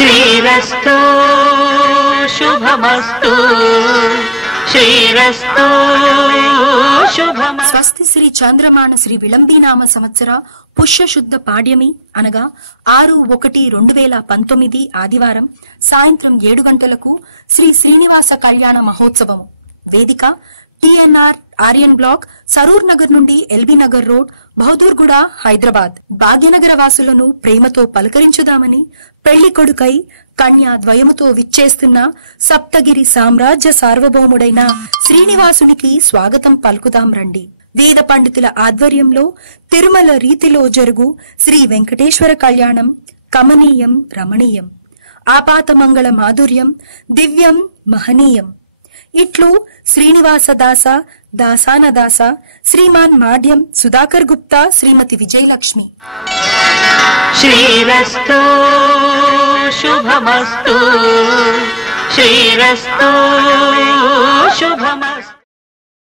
శ్రీరస్తు శుభమస్తు శ్రీరస్తు శుభమస్తు. స్వస్తి శ్రీ చంద్రమాన శ్రీ విళంబీనామ సంవత్సర పుష్య శుద్ధ పాడ్యమి అనగా 6/1/2019 ఆదివారం సాయంత్రం 7 గంటలకు శ్రీ శ్రీనివాస కళ్యాణ మహోత్సవం. వేదిక టిఎన్ఆర్ ఆర్యన్ బ్లాక్, సరూర్ నగర్ నుండి ఎల్బీ నగర్ రోడ్, బహదూర్గూడ, హైదరాబాద్. భాగ్యనగర వాసులను ప్రేమతో పలకరించుదామని పెళ్లి కొడుకై కన్యా ద్వయముతో విచ్చేస్తున్న సప్తగిరి సామ్రాజ్య సార్వభౌముడైన శ్రీనివాసునికి స్వాగతం పలుకుదాం రండి. వేద పండితుల ఆధ్వర్యంలో తిరుమల రీతిలో జరుగు శ్రీ వెంకటేశ్వర కళ్యాణం కమనీయం రమణీయం, ఆపాతమంగళ మాధుర్యం దివ్యం మహనీయం. ఇట్లు శ్రీనివాస దాస దాసాన దాస శ్రీమాన్ మాడ్యం సుధాకర్ గుప్తా శ్రీమతి విజయలక్ష్మి. శ్రీరస్తు శుభమస్తు శ్రీరస్తు